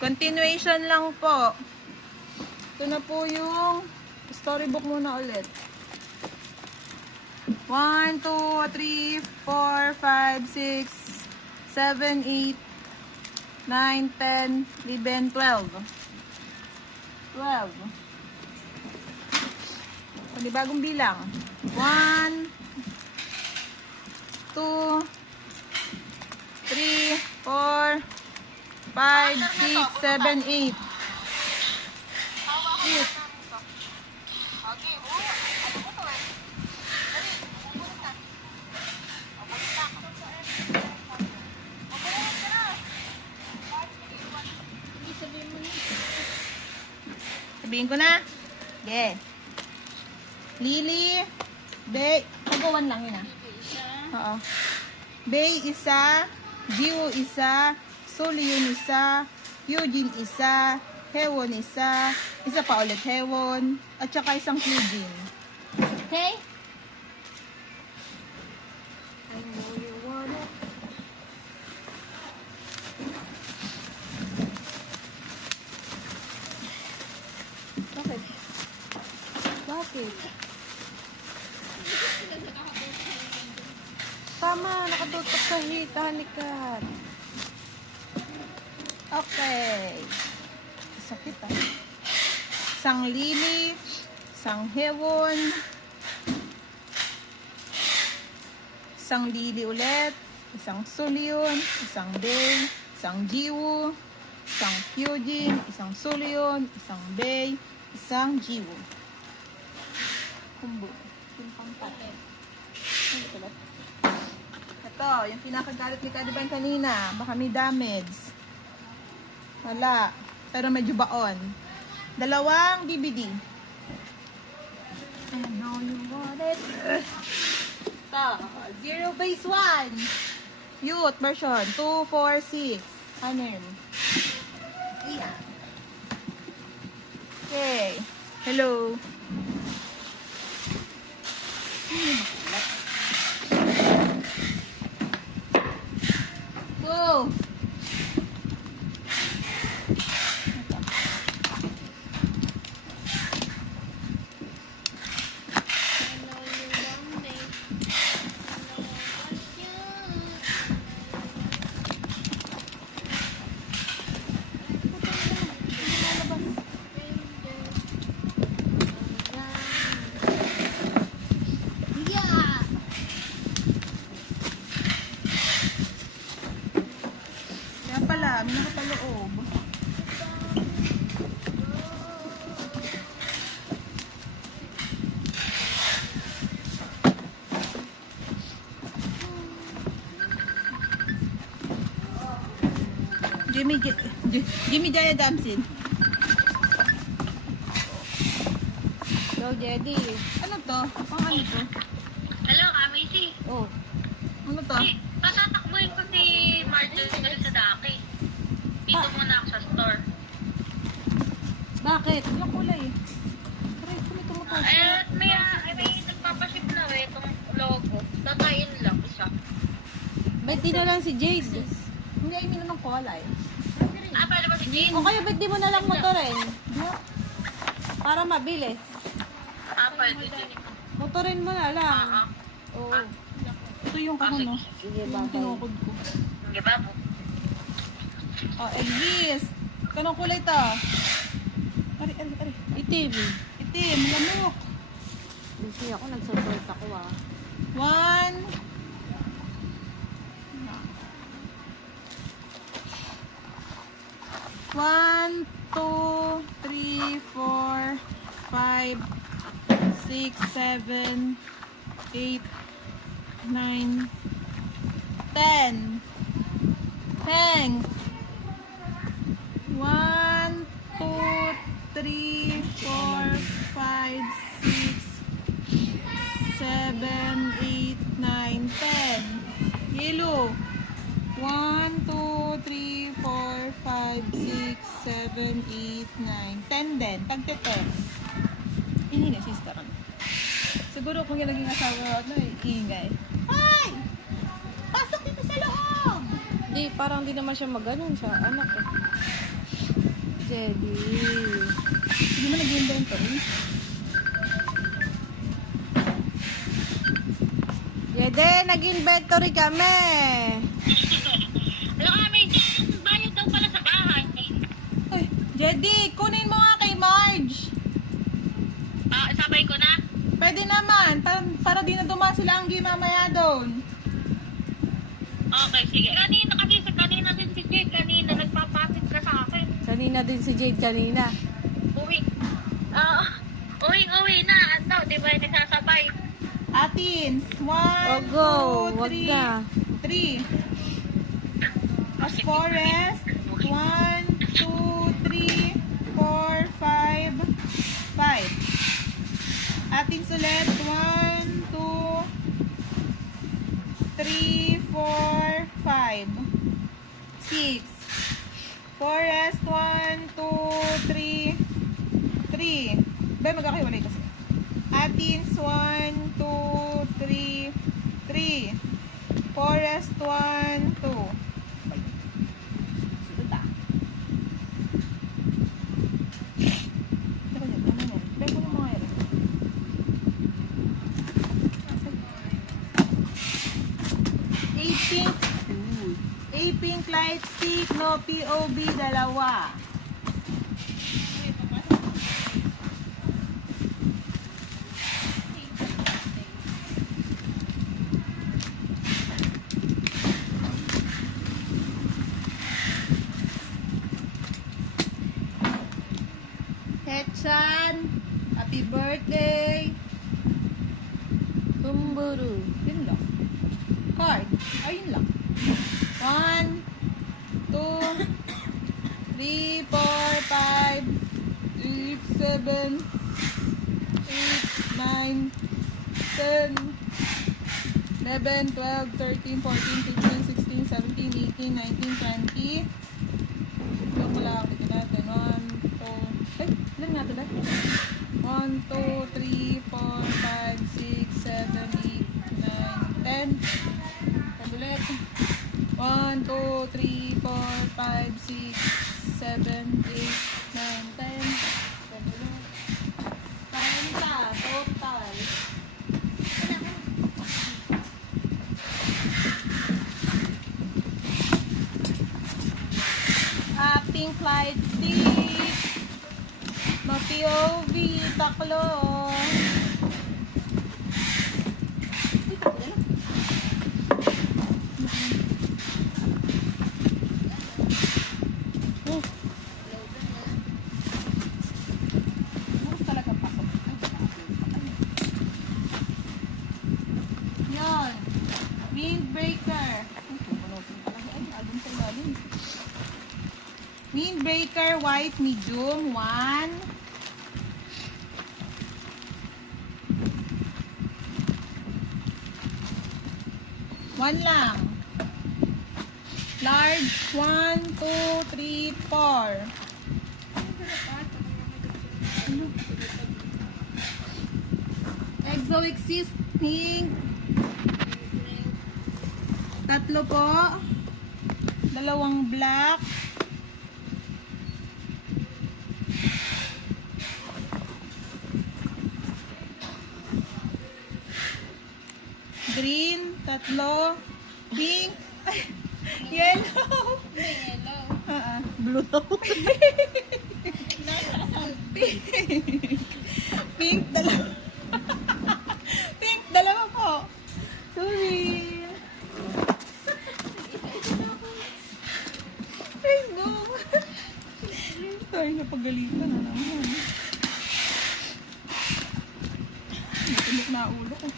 Continuation lang po. Ito na po yung storybook muna ulit. 1, 2, 3, 4, 5, 6, 7, 8, 9, 10, 11, 12. 12. Panibagong bilang. 1, 2, 3, 4, 5, 6, 7, 8. Sabihin ko na. Yeah. Lily, Bay, pagawan lang yun ah. Oo. Bay isa, Jiwoo isa, Sulyun isa, Hyujin isa, Haewon isa, isa pa ulit Haewon, at saka isang Hyujin. Okay? I know you want it. Bakit? Bakit? Tama, nakatutok sa hita, halikat. Okay. Sakit ah. Isang Lily, isang Haewon, isang Lily ulit, isang Sulyun, isang Bay, isang Jiwoo, isang Hyujin, isang Sulyun, isang Bay, isang Jiwoo. Kumbo. Yung pangpalit. Ito, yung pinakagalit ni Kadiban kanina. Baka may damage. Wala. Pero medyo baon. 2 DVD. I know you want it. Ito, 0 base 1. Youth version. 2, 4, 6. Ano yun? Yeah. Okay. Hello. Go! May nakapaloob. Jimmy Jaya Damsin. Hello, Jedy. Ano to? Pang ano to? Hello, Kamisi. Oh. Ano to? Tatatakbuhin ko si Marjorie sa Daki. Dito muna ako sa store. Bakit? Walang kulay. Aray, may tumutulog. May nagpapaship na itong logo. Tatayin lang isa. Ba't di na lang si Jade? Hindi, ay minum ng kulay. Paano ba si Jane? O kaya ba't di mo na lang motorin? Para mabilis. Pwede din. Motorin mo na lang. Oo. Ito yung ano. Sige, Yung babay. tinukod ko. Sige, babo. Oh, Elvis. Kanong kulay to? Ari. Itim. Itim, lamok. Busy ako, nagsasort ako ah. 1. One, 2, 3, 4, 5, 6, 7, 8, 9, 10. Hang. 1, 2, 3, 4, 5, 6, 7, 8, 9, 10. Yellow. 1, 2, 3, 4, 5, 6, 7, 8, 9, 10 din. Pagte-10. Hindi na, sister. Siguro kung yung naging asawa, ingay. Hoy! Pasok dito sa loob! Di, parang di naman siya maganon sa anak eh. Jedy. Hindi mo nag-inventory. Jedy, nag-inventory kami. Alam ka, may bayad daw pala sa bahay. Uy, Jedy, kunin mo nga kay Marge. Sabay ko na. Pwede naman, para di na dumaan sila ang mamaya doon. Okay, sige. Kanina din si Jade. Kanina nagpapapit ka sa akin. Kanina din si Jade kanina. Uwi. Uwi na. Ano, di ba yung nagsasabay? Atins, 1, Oh, go. 2, Wag na. 3. As forest, 1, 2, 3, 4, 5, 5. Atins ulit, 1, 2, 3, 4, 5, 6. Forest, 1, 2, 3, 3. Ba, magkakahiwalay kasi. Atins, 1, 2, 3, 3. Forest, 1, 2. Sunod ah. Teka niyan, ano yan? Pwede mo mga yan. A-pink light stick, no POB, dalawa. Hetchan, happy birthday. Tumburu. Yun lang. Card. Ayun lang. 1, 2, 3, 4, 5, 6, 7, 8, 9, 10, 11, 12, 13, 14, 15, 16, 17, 18, 19, 20. Ito pala, kita natin. 1, 2, ilan nga ito na? 1, 2, 3, 4, 5, 6, 7, 8, 9, 10. Ulit. 1, 2, 3, 4, 5, 6, 7, 8, 9, 10. Ulit. Karenta, total. Pink light stick. No POV, taklo. Yan. Windbreaker. Windbreaker white medium 1. One lang. Large 1, 2, 3, 4. Exo existing. Tatlo po. Dalawang black. Green, tatlo. Pink. Yellow. Blue. Pink. Pink, dalawa. Pink, dalawa po. Sorry. Facebook. Sorry, napagalitan na naman. Natulog na ulo ko.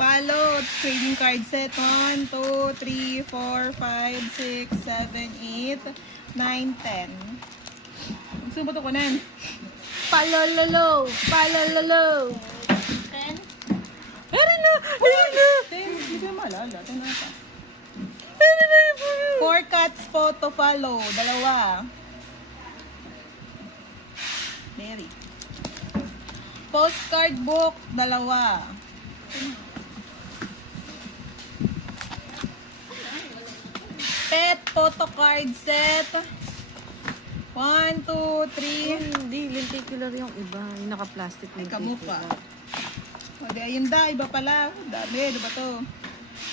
Follow trading card set 1, 2, 3, 4, 5, 6, 7, 8, 9, 10. Gusto mo ito kunan? Palololo. Palololo. 10? Meron na. Meron na. 10? Hindi ko yung maalala. 10 ata. 4 cats photo follow. Dalawa. Mary. Postcard book. Dalawa. Pet photo card set. 1, 2, 3. Hindi, lenticular yung iba. Yung naka-plastic Ay, lenticular. kamukha. O, di, ayun da. Iba pala. Dami. Ano ba to?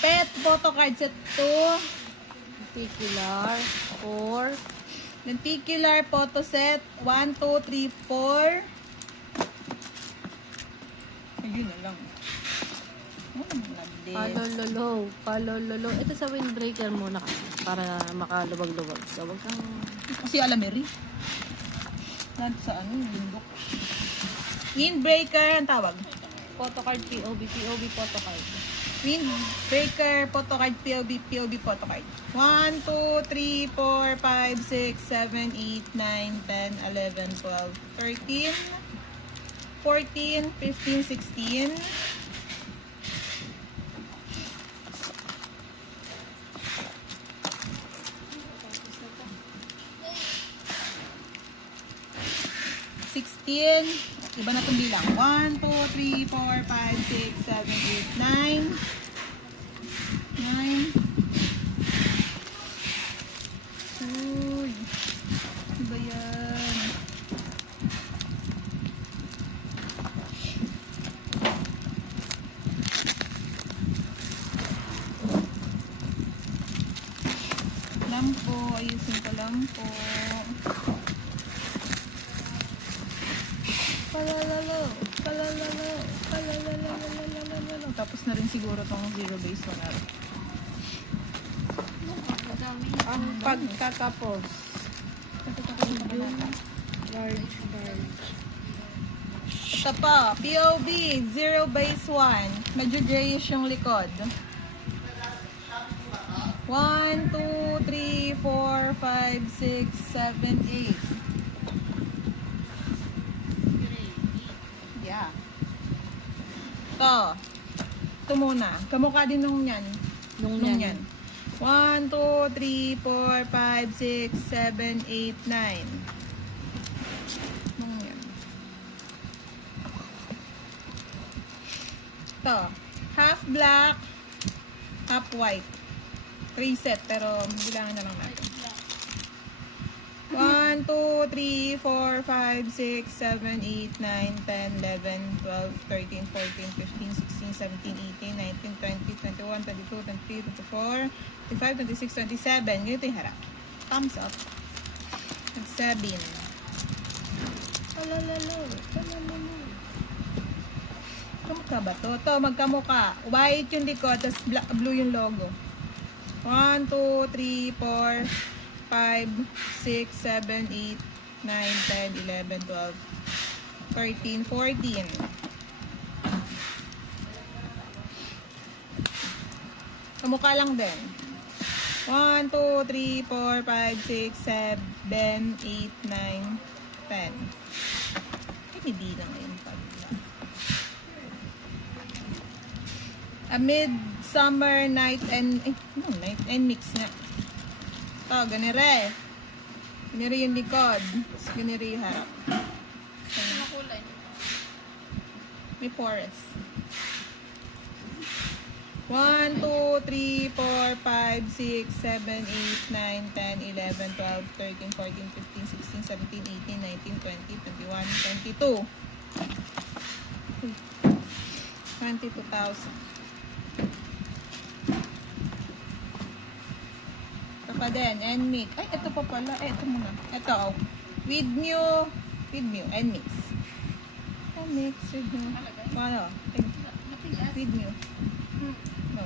Pet photo card set 2. Lenticular. 4. Lenticular photo set 1, 2, 3, 4. Ayun na lang. Oh, lovely. Palololo. Ito sa windbreaker muna kasi. Para makalubag-lubag. So, wag kang... Kasi alameri. Nad sa ano, bundok. Windbreaker ang tawag. Photocard POB photocard. Windbreaker photocard POB photocard. 1, 2, 3, 4, 5, 6, 7, 8, 9, 10, 11, 12, 13, 14, 15, 16. Iba na itong bilang. 1, 2, 3, 4, 5, 6, 7, 8, 9. 9. Uy. Iba yan. Lampo. Ayusin ko lampo. Palalalo. Tapos na rin siguro tong zero base sonar. Ang pagtatapos. Large. Ito pa, POB, zero base 1. Medyo grayish yung likod. 1, 2, 3, 4, 5, 6, 7, 8. Yeah. Ito muna. Kamukha din nung yan. Nung yan. 1, 2, 3, 4, 5, 6, 7, 8, 9. Nung yan. Ito. Half black, half white. 3 set, pero bilangan na lang natin. 1, 2, 3, 4, 5, 6, 7, 8, 9, 10, 11, 12, 13, 14, 15, 16, 17, 18, 19, 20, 21, 22, 23, 24, 25, 26, 27. Ganito yung harap. Thumbs up. 7. Palalalo. Kamukha ba to? Ito, magkamukha. White yung likod, tapos blue yung logo. 1, 2, 3, 4, 5, 6, 7, 8, 9, 10, 11, 12, 13, 14. Kamukha lang din. 1, 2, 3, 4, 5, 6, 7, 8, 9, 10. Hindi lang ngayon pagla. A midsummer night and mix nga. Ito, ganire. Ganire yung likod. Tapos ganire yung harap. Ano kulay? May forest. 1, 2, 3, 4, 5, 6, 7, 8, 9, 10, 11, 12, 13, 14, 15, 16, 17, 18, 19, 20, 21, 22. 22,000. Ito pa din, NMIX. Ay, ito pa pala. Ito muna. Ito, oh. With new, NMIX. NMIX, with new. Ano? With new. No.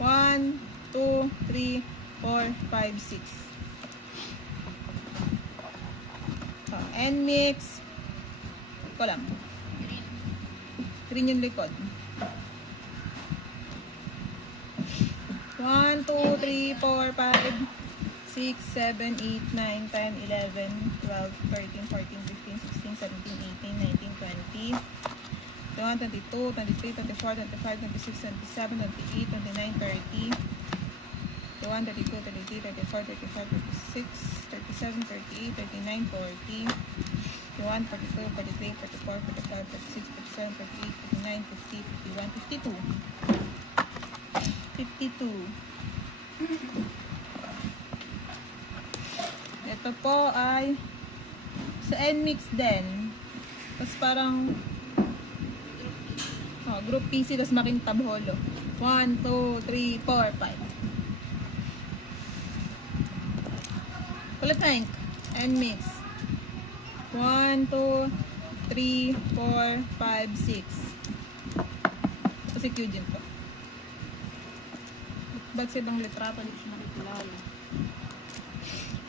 1, 2, 3, 4, 5, 6. Oh, NMIX. Ito lang. Green yung likod. 1, 2, 3, 4, 5, 6, 7, 8, 9, 10, 11, 12, 13, 14, 15, 16, 17, 18, 19, 20, 21, 22, 23, 24, 25, 26, 27, 28, 29, 30, 31, 32, 33, 34, 35, 36, 37, 38, 39, 40, 41, 42, 43, 44, 45, 46, 47, 48, 49, 50, 51, 52. 52. Ito po ay sa NMIX din. Tapos parang group PC, tapos makintab holo. 1, 2, 3, 4, 5. Kulit tank. NMIX. 1, 2, 3, 4, 5, 6. Ito si Qjin to. Ba't sa ibang litrato dito siya nakikilala?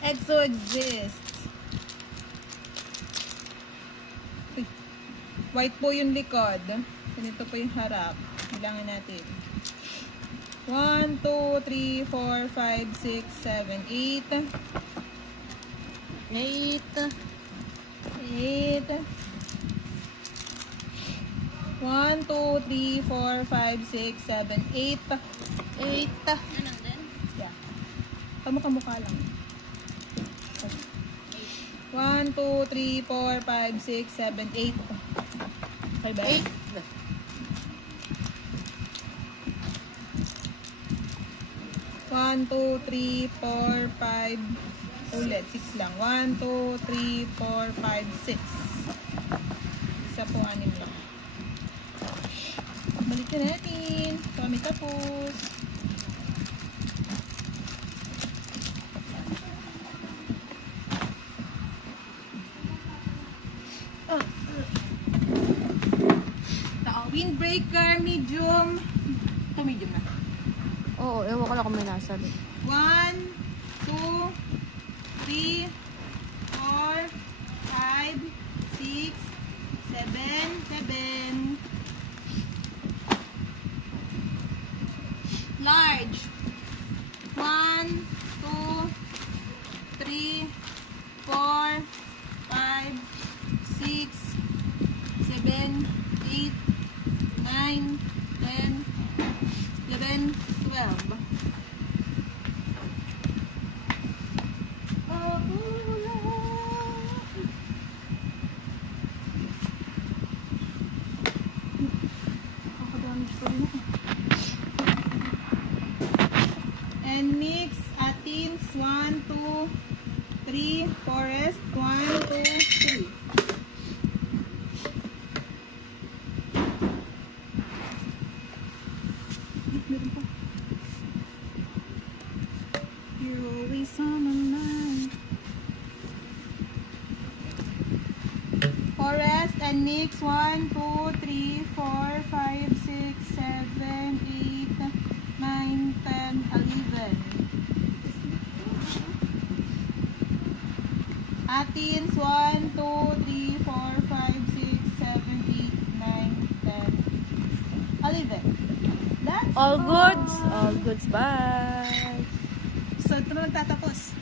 EXO exists. Uy. White po yung likod. Ganito po yung harap. Bilangin natin. 1, 2, 3, 4, 5, 6, 7, 8. 8. 8. 1, 2, 3, 4, 5, 6, 7, 8. 8. Ganun din? Yeah. Kamukha lang. 1, 2, 3, 4, 5, 6, 7, 8. Okay ba? 8. 1, 2, 3, 4, 5. Ulit, 6 lang. 1, 2, 3, 4, 5, 6. Isa po, 6 lang. Balikin natin. Kami tapos. Windbreaker, medium. Ito medium na. Oo, ewan ko lang kung may nasa din. 1, 2, 3, 4, 5, 6, 7. Large. 1, 2, 3, 4, 5, 6, 7, 8, 9, 10, 11, 12. And mix Athens 1, 2, 3, Forest 1, 2, 3. Meron pa. You're always on my mind. Forest and mix 1, 2, 3, 4, 5, 6, 7, 8, 9, 10, 11. Athens 1, 2, 3, 4, 5, 6, 7, 8, 9, 10, 11. That's All goods. All goods. Bye. So, ito na nagtatapos.